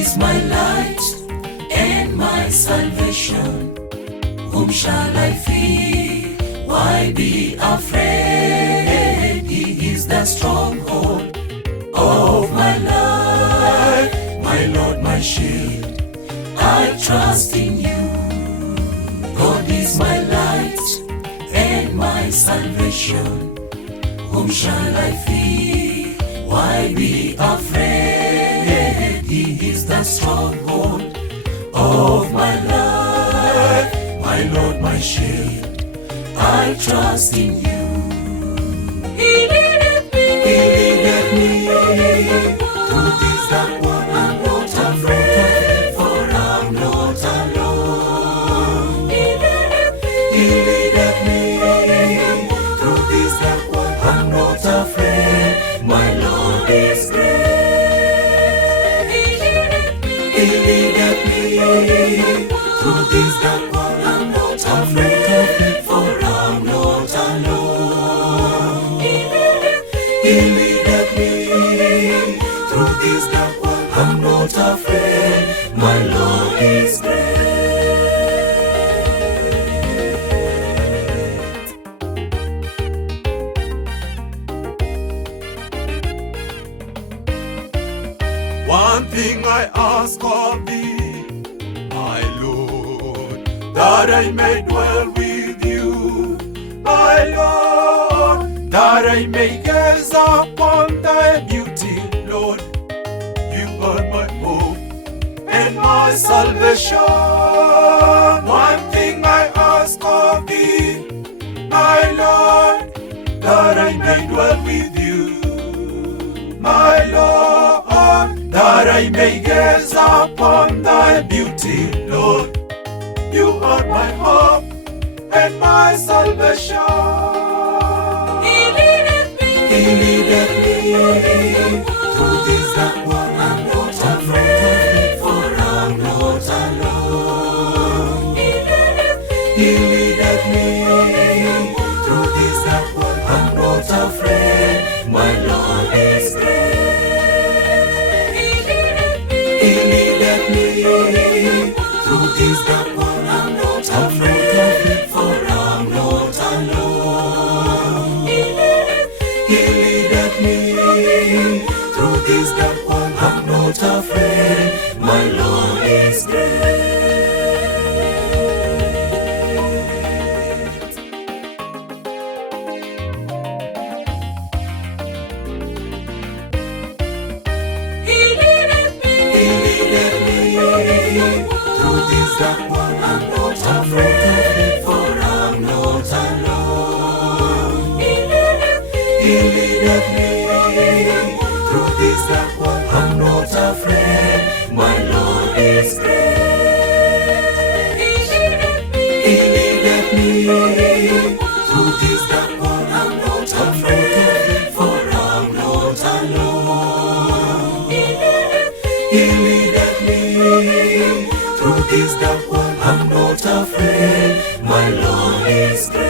is my light and my salvation. Whom shall I fear? Why be afraid? He is the stronghold of my life, my Lord, my shield. I trust in you. God is my light and my salvation. Whom shall I fear? Why be afraid? He is the stronghold of my life, my Lord, my shield. I trust in you. He leadeth me through this dark world. I'm not afraid, for I'm not alone. He leadeth me through this dark world. I'm not afraid, my Lord is great. He leadeth me through this dark world. I'm not afraid, for I'm not alone. He leadeth me through this dark world. I'm not afraid, my Lord is great. One thing I ask of thee, my Lord, that I may dwell with you, my Lord, that I may gaze upon thy beauty, Lord. You are my hope and my salvation. One thing I ask of thee, my Lord, that I may dwell with you, my Lord, that I may gaze upon thy beauty, Lord. You are my hope and my salvation. He leadeth me through this dark world. I'm not afraid, for I'm not alone. He leadeth me through this dark world. I'm not afraid, my Lord is great. He leadeth me through this dark world. I'm not afraid, for I'm not alone. He leadeth me through this dark world. I'm not afraid, my Lord is great. Through this dark world, I'm not afraid, for I'm not alone. He leadeth me through this dark world. I'm not afraid, my Lord is great. He leadeth me through this dark world. I'm not afraid, for I'm not alone. He leadeth me through this dark world. I'm not afraid, my Lord is great.